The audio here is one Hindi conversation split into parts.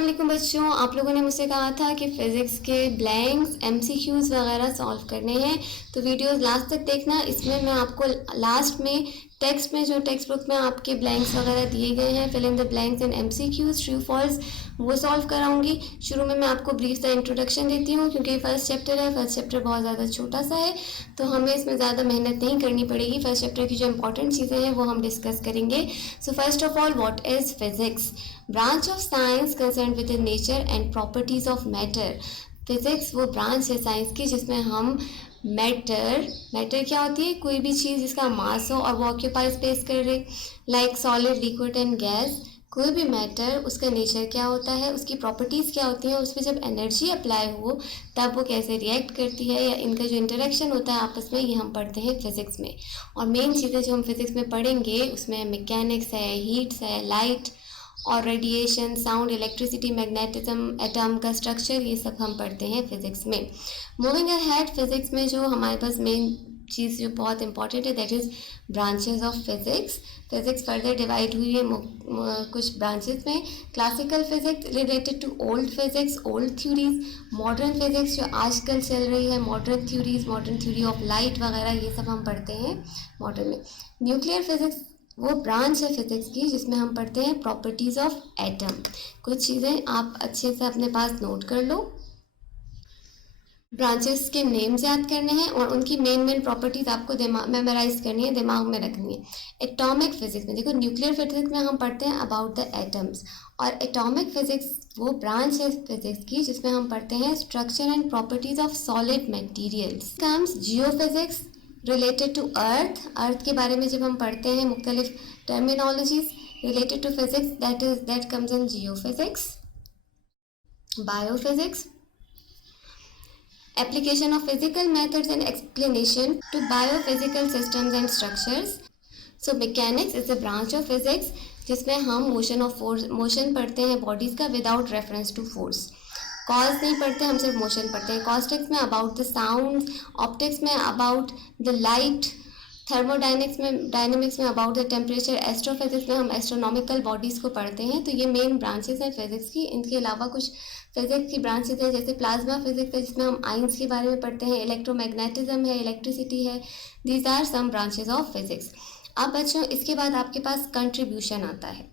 अस्सलाम वालेकुम बच्चों, आप लोगों ने मुझसे कहा था कि फ़िज़िक्स के ब्लैंक्स एमसीक्यूज़ वगैरह सॉल्व करने हैं, तो वीडियोस लास्ट तक देखना। इसमें मैं आपको लास्ट में टेक्स्ट में जो टेक्स्ट बुक में आपके ब्लैंक्स वगैरह दिए गए हैं, fill in the blanks and MCQs true false, वो सॉल्व कराऊंगी। शुरू में मैं आपको ब्रीफ सा इंट्रोडक्शन देती हूँ क्योंकि फर्स्ट चैप्टर है। फर्स्ट चैप्टर बहुत ज़्यादा छोटा सा है तो हमें इसमें ज़्यादा मेहनत नहीं करनी पड़ेगी। फर्स्ट चैप्टर की जो इंपॉर्टेंट चीज़ें हैं वो हम डिस्कस करेंगे। So first of all, what is physics? Branch of science concern with the nature and properties of matter. Physics वो ब्रांच है साइंस की जिसमें हम मैटर क्या होती है? कोई भी चीज़ जिसका मास हो और वो ऑक्यूपाई स्पेस कर रहे, like solid, liquid and gas. कोई भी मैटर, उसका नेचर क्या होता है, उसकी प्रॉपर्टीज़ क्या होती हैं, उस पर जब एनर्जी अप्लाई हो तब वो कैसे रिएक्ट करती है, या इनका जो इंटरेक्शन होता है आपस में, ये हम पढ़ते हैं फिज़िक्स में। और मेन चीज़ें जो हम फिज़िक्स में पढ़ेंगे उसमें मैकेनिक्स है, हीट्स है, लाइट और radiation, sound, electricity, magnetism, atom का स्ट्रक्चर, ये सब हम पढ़ते हैं फिज़िक्स में। मूविंग अहेड, फिज़िक्स में जो हमारे पास मेन चीज़ जो बहुत इंपॉर्टेंट है, that is branches of physics. Physics further divide हुई है कुछ ब्रांचेस में। Classical physics related to old physics, old theories. Modern physics जो आजकल चल रही है, modern theories, modern theory of light वगैरह, ये सब हम पढ़ते हैं मॉडर्न में। न्यूक्लियर फिज़िक्स वो ब्रांच है फिज़िक्स की जिसमें हम पढ़ते हैं प्रॉपर्टीज़ ऑफ एटम। कुछ चीज़ें आप अच्छे से अपने पास नोट कर लो। ब्रांचेस के नेम्स याद करने हैं और उनकी मेन प्रॉपर्टीज आपको मेमोराइज करनी है, दिमाग में रखनी है। एटॉमिक फिजिक्स में देखो, न्यूक्लियर फिजिक्स में हम पढ़ते हैं अबाउट द एटम्स, और एटॉमिक फिजिक्स वो ब्रांच है फिजिक्स की जिसमें हम पढ़ते हैं structure and properties of solid materials. Comes geophysics related to earth के बारे में जब हम पढ़ते हैं मुख्तलिफ terminologies related to physics, that comes in geophysics. Biophysics, application of physical methods and explanation to biophysical systems and structures. So mechanics is a branch of physics जिसमें हम मोशन पढ़ते हैं बॉडीज़ का without reference to force. Cause नहीं पढ़ते, हम सिर्फ मोशन पढ़ते हैं। कॉस्टिक्स में अबाउट द साउंड, ऑप्टिक्स में अबाउट द लाइट, डायनेमिक्स में अबाउट द टेम्परेचर, एस्ट्रोफिजिक्स में हम एस्ट्रोनॉमिकल बॉडीज़ को पढ़ते हैं। तो ये मेन ब्रांचेस हैं फिजिक्स की। इनके अलावा कुछ फिजिक्स की ब्रांचेस हैं जैसे प्लाज्मा फिजिक्स है जिसमें हम आइंस के बारे में पढ़ते हैं, इलेक्ट्रोमैग्नेटिज्म है, इलेक्ट्रिसिटी है। These are some branches of physics. अब बच्चों इसके बाद आपके पास कंट्रीब्यूशन आता है।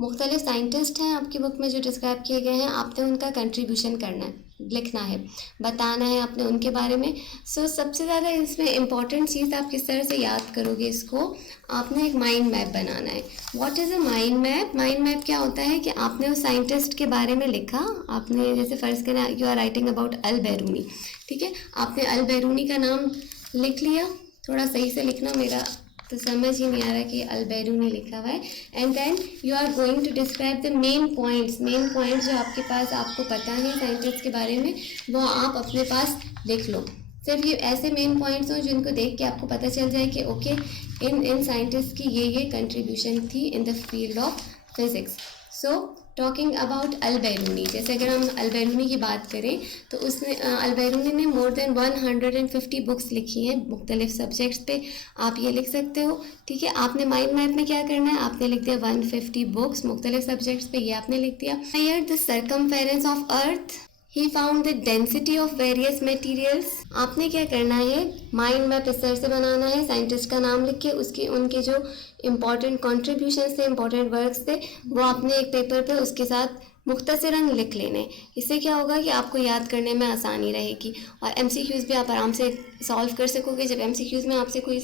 मुख्तलिफ साइंटिस्ट हैं आपकी बुक में जो डिस्क्राइब किए गए हैं, आपने उनका कंट्रीब्यूशन करना है, लिखना है, बताना है आपने उनके बारे में। सबसे ज़्यादा इसमें इम्पॉर्टेंट चीज़ आप किस तरह से याद करोगे इसको, आपने एक माइंड मैप बनाना है। What is a mind map? Mind map क्या होता है कि आपने उस साइंटिस्ट के बारे में लिखा। आपने जैसे फ़र्ज़ करें you are writing about Al Biruni, ठीक है, आपने अल बैरूनी का नाम लिख लिया। थोड़ा सही से लिखना, मेरा तो समझ ही नहीं आ रहा कि अल बैरूनी लिखा हुआ है। And then you are going to describe the main points जो आपके पास आपको पता है साइंटिस्ट के बारे में, वो आप अपने पास लिख लो। सिर्फ ये ऐसे मेन पॉइंट्स हों जिनको देख के आपको पता चल जाए कि ओके इन साइंटिस्ट की ये कंट्रीब्यूशन थी in the field of physics. So talking about Al Biruni, जैसे अगर हम अल बैरूनी की बात करें तो उसने अल बैरूनी ने मोर देन 150 बुक्स लिखी हैं मुख्तलिफ सब्जेक्ट्स पे। आप ये लिख सकते हो, ठीक है। आपने माइंड मैप में क्या करना है, आपने लिख दिया 150 बुक्स मुख्तलिफ सब्जेक्ट्स पे, ये आपने लिख दिया। Here the circumference of earth, he found the density of various materials. आपने क्या करना है, माइंड मैप इस तरह से बनाना है, साइंटिस्ट का नाम लिख के उसके उनके जो इम्पॉर्टेंट कॉन्ट्रीब्यूशन थे, इम्पॉर्टेंट वर्क्स थे, वो आपने एक पेपर पे उसके साथ मुख्तसरन लिख लेने। इससे क्या होगा कि आपको याद करने में आसानी रहेगी और एमसीक्यूज़ भी आप आराम से सॉल्व कर सकोगे। जब एमसीक्यूज़ में आपसे कोई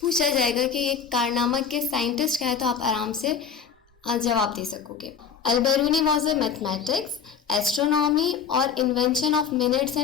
पूछा जाएगा कि ये कारनामा के साइंटिस्ट क्या है, तो आप आराम से जवाब दे सकोगे। अल बैरूनी वॉज अ मैथमेटिक्स, एस्ट्रोनॉमी और इन्वेंशन ऑफ मिनट्स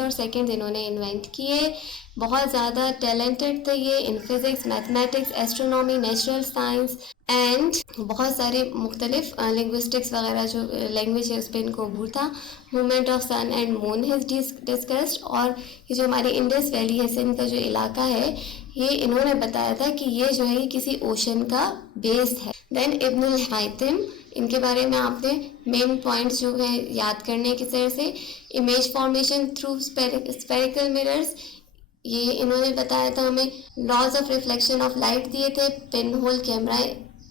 और सेकेंड्स इन्होंने इन्वेंट किए। बहुत ज़्यादा टैलेंटेड थे ये in physics, mathematics, astronomy, natural science and बहुत सारे मुख्तलिफ लिंग्विस्टिक्स वगैरह जो लैंग्वेज है उस पर इनको अबूर था। Movement of sun and moon has discussed, और ये जो हमारी इंडस वैली है, सिंध का जो इलाका है, ये इन्होंने बताया था कि ये जो है ये किसी ओशन का बेस है। देन इब्नुल हैथम, इनके बारे में आपने मेन पॉइंट्स जो है याद करने किस तरह से। Image formation through spherical mirrors, ये इन्होंने बताया था हमें। Laws of reflection of light दिए थे। पिन होल कैमरा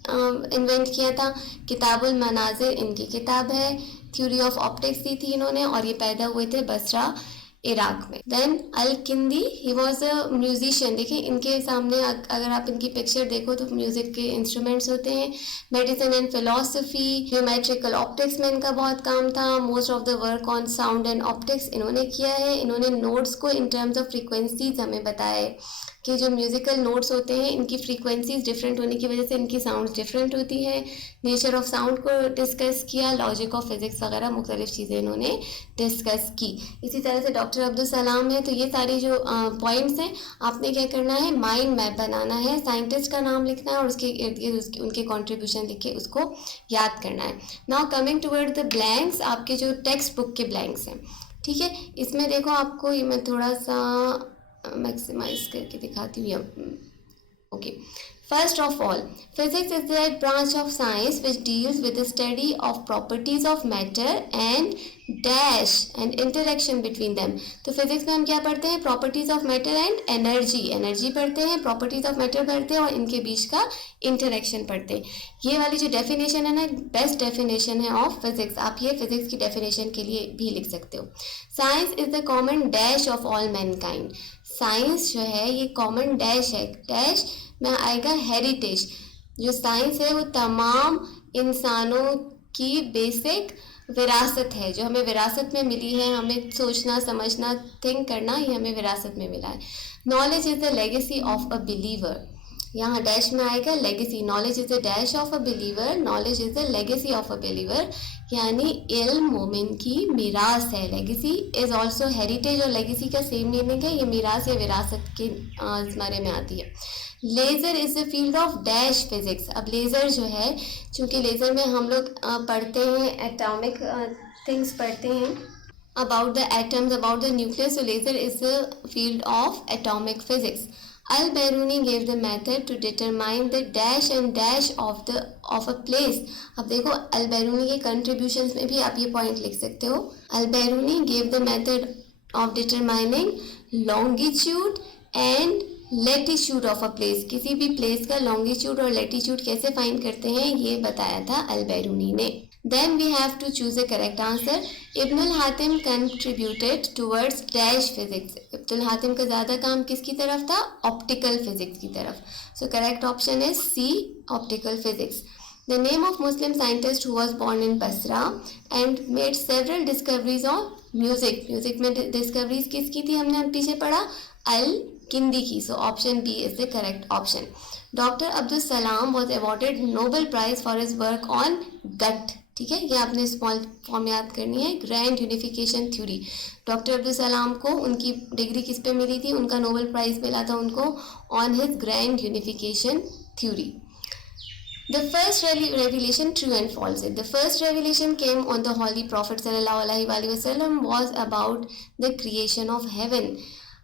इन्वेंट किया था? किताबुल मनाजिर इनकी किताब है। थ्योरी ऑफ ऑप्टिक्स दी थी इन्होंने और ये पैदा हुए थे बसरा इराक में। Then Al Kindi, he was a musician. देखिए इनके सामने अगर आप इनकी पिक्चर देखो तो म्यूजिक के इंस्ट्रूमेंट्स होते हैं। Medicine and philosophy, geometrical optics में इनका बहुत काम था। Most of the work on sound and optics इन्होंने किया है। इन्होंने नोट्स को इन टर्म्स ऑफ फ्रीक्वेंसीज हमें बताया है कि जो म्यूजिकल नोट्स होते हैं इनकी फ्रीक्वेंसीज डिफरेंट होने की वजह से इनकी साउंड्स डिफरेंट होती है। नेचर ऑफ साउंड को डिस्कस किया, लॉजिक ऑफ फिजिक्स वगैरह मुख्तलिफ चीज़ें इन्होंने डिस्कस की। इसी तरह से डॉक्टर अब्दुल सलाम है। तो ये सारी जो पॉइंट्स हैं आपने क्या करना है, माइंड मैप बनाना है, साइंटिस्ट का नाम लिखना है और उसके इर्द गिर्द उनके कॉन्ट्रीब्यूशन लिख के उसको याद करना है। Now coming toward the blanks, आपके जो टेक्स्ट बुक के ब्लैंक्स हैं, ठीक है। इसमें देखो आपको ये मैं थोड़ा सा मैक्सिमाइज करके दिखाती हूँ। Okay, first of all, physics is that branch of science which deals with the study of properties of matter and dash and interaction between them। तो फिजिक्स में हम क्या पढ़ते हैं, properties of matter and energy पढ़ते हैं, प्रॉपर्टीज ऑफ मैटर पढ़ते हैं और इनके बीच का इंटरेक्शन पढ़ते हैं। ये वाली जो डेफिनेशन है ना, बेस्ट डेफिनेशन है ऑफ फिजिक्स। आप ये फिजिक्स की डेफिनेशन के लिए भी लिख सकते हो। Science is the common dash of all Mankind. Science जो है ये कॉमन डैश है, डैश में आएगा हेरिटेज। जो साइंस है वो तमाम इंसानों की बेसिक विरासत है, जो हमें विरासत में मिली है। हमें सोचना, समझना, थिंक करना, ये हमें विरासत में मिला है। Knowledge is the legacy of a believer. यहाँ डैश में आएगा legacy. Knowledge is the dash of a believer, knowledge is the legacy of a believer, यानी इल्म मोमिन की मीरास है। लेगेसी इज ऑल्सो हेरिटेज और लेगेसी का सेम मीनिंग है, ये मीरास या विरासत के ज़मारे में आती है। Laser is the field of dash physics. अब लेज़र जो है, चूँकि लेज़र में हम लोग पढ़ते हैं एटॉमिक थिंग्स पढ़ते हैं, about the atoms, about the nucleus, so laser is the field of atomic physics. Al-Biruni gave the method to determine the dash and dash of a place. अब देखो Al-Biruni के contributions में भी आप ये point लिख सकते हो। Al-Biruni gave the method of determining longitude and latitude of a place. किसी भी प्लेस का लॉन्गिट्यूड और लेटीट्यूड कैसे फाइंड करते हैं ये बताया था अल-बैरूनी ने। Then we have to choose a correct answer. Ibn al-Hatim contributed towards dash physics. Ibn al-Hatim का ज़्यादा काम किसकी तरफ था, ऑप्टिकल फिजिक्स की तरफ। So correct option is C, optical physics. The name of Muslim scientist who was born in Basra and made several discoveries on music. Music में discoveries किसकी थी हमने पीछे पढ़ा, अल-किंदी की। So option B is the correct option. Dr. Abdul Salam was awarded Nobel Prize for his work on gut. ठीक है, ये आपने स्मॉल फॉर्म याद करनी है, grand unification theory. Doctor Abdul Salam को उनकी डिग्री किस पे मिली थी, उनका नोबेल प्राइज़ मिला था उनको on his grand unification theory. The first revelation, true and false. The first revelation came on the Holy Prophet sallallahu alaihi wasallam was about the creation of heaven.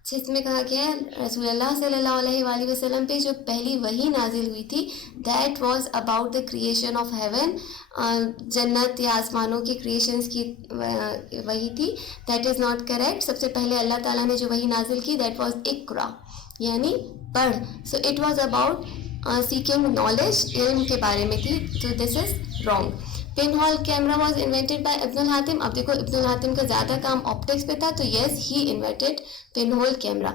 जिसमें कहा गया है रसूलुल्लाह सल्लल्लाहु अलैहि वसल्लम पे जो पहली वही नाजिल हुई थी, that was about the creation of haven. जन्नत या आसमानों के क्रिएशंस की वही थी। That is not correct. सबसे पहले अल्लाह ताला ने जो वही नाजिल की दैट वाज इक्रा, यानी पढ़। So it was about seeking knowledge, इल्म के बारे में थी। तो this is wrong. Pin hole camera was invented by Ibn Hatim. अब देखो इब्न हातिम का ज़्यादा काम ऑप्टिक्स पे था, तो yes he invented pin hole camera.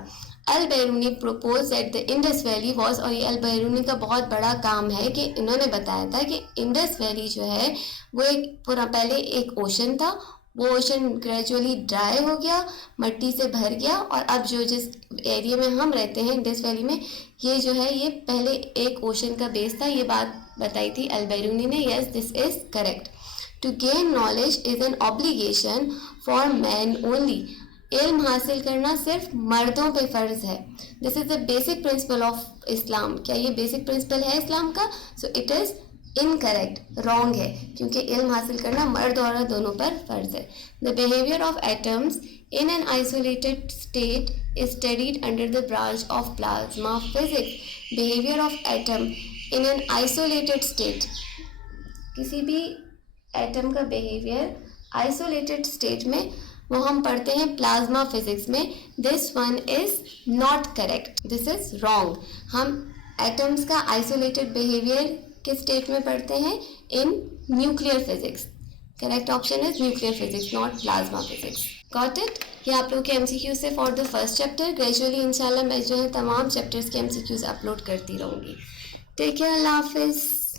Al Biruni propose that the Indus valley was, और ये अल-बैरूनी का बहुत बड़ा काम है कि इन्होंने बताया था कि इंडस वैली जो है वो एक पूरा पहले एक ओशन था, वो ओशन ग्रेजुअली ड्राई हो गया, मिट्टी से भर गया, और अब जो जिस एरिया में हम रहते हैं इंडस वैली में, ये जो है ये पहले एक ओशन का बेस था। ये बात बताई थी अल-बैरूनी ने। Yes, this is correct. To gain knowledge is an obligation for man only. इल्म हासिल करना सिर्फ मर्दों पे फ़र्ज है। This is the basic principle of Islam. क्या ये बेसिक प्रिंसिपल है इस्लाम का? So it is incorrect, wrong है, क्योंकि इल्म हासिल करना मर्द और औरत दोनों पर फ़र्ज है। The behaviour of atoms in an isolated state is studied under the branch of plasma physics. Behavior of atom in an isolated state, किसी भी एटम का बिहेवियर आइसोलेटेड स्टेट में वो हम पढ़ते हैं प्लाज्मा फिजिक्स में। This one is not correct, this is wrong. हम एटम्स का आइसोलेटेड बिहेवियर किस स्टेट में पढ़ते हैं? In nuclear physics. Correct option is nuclear physics, not plasma physics. Got it? ये आप लोग के एमसीक्यूज से for the first chapter. Gradually इंशाल्लाह मैं जो है तमाम चैप्टर्स के एमसीक्यूज अपलोड करती रहूँगी। टेक केयर, अल्लाह हाफिज़।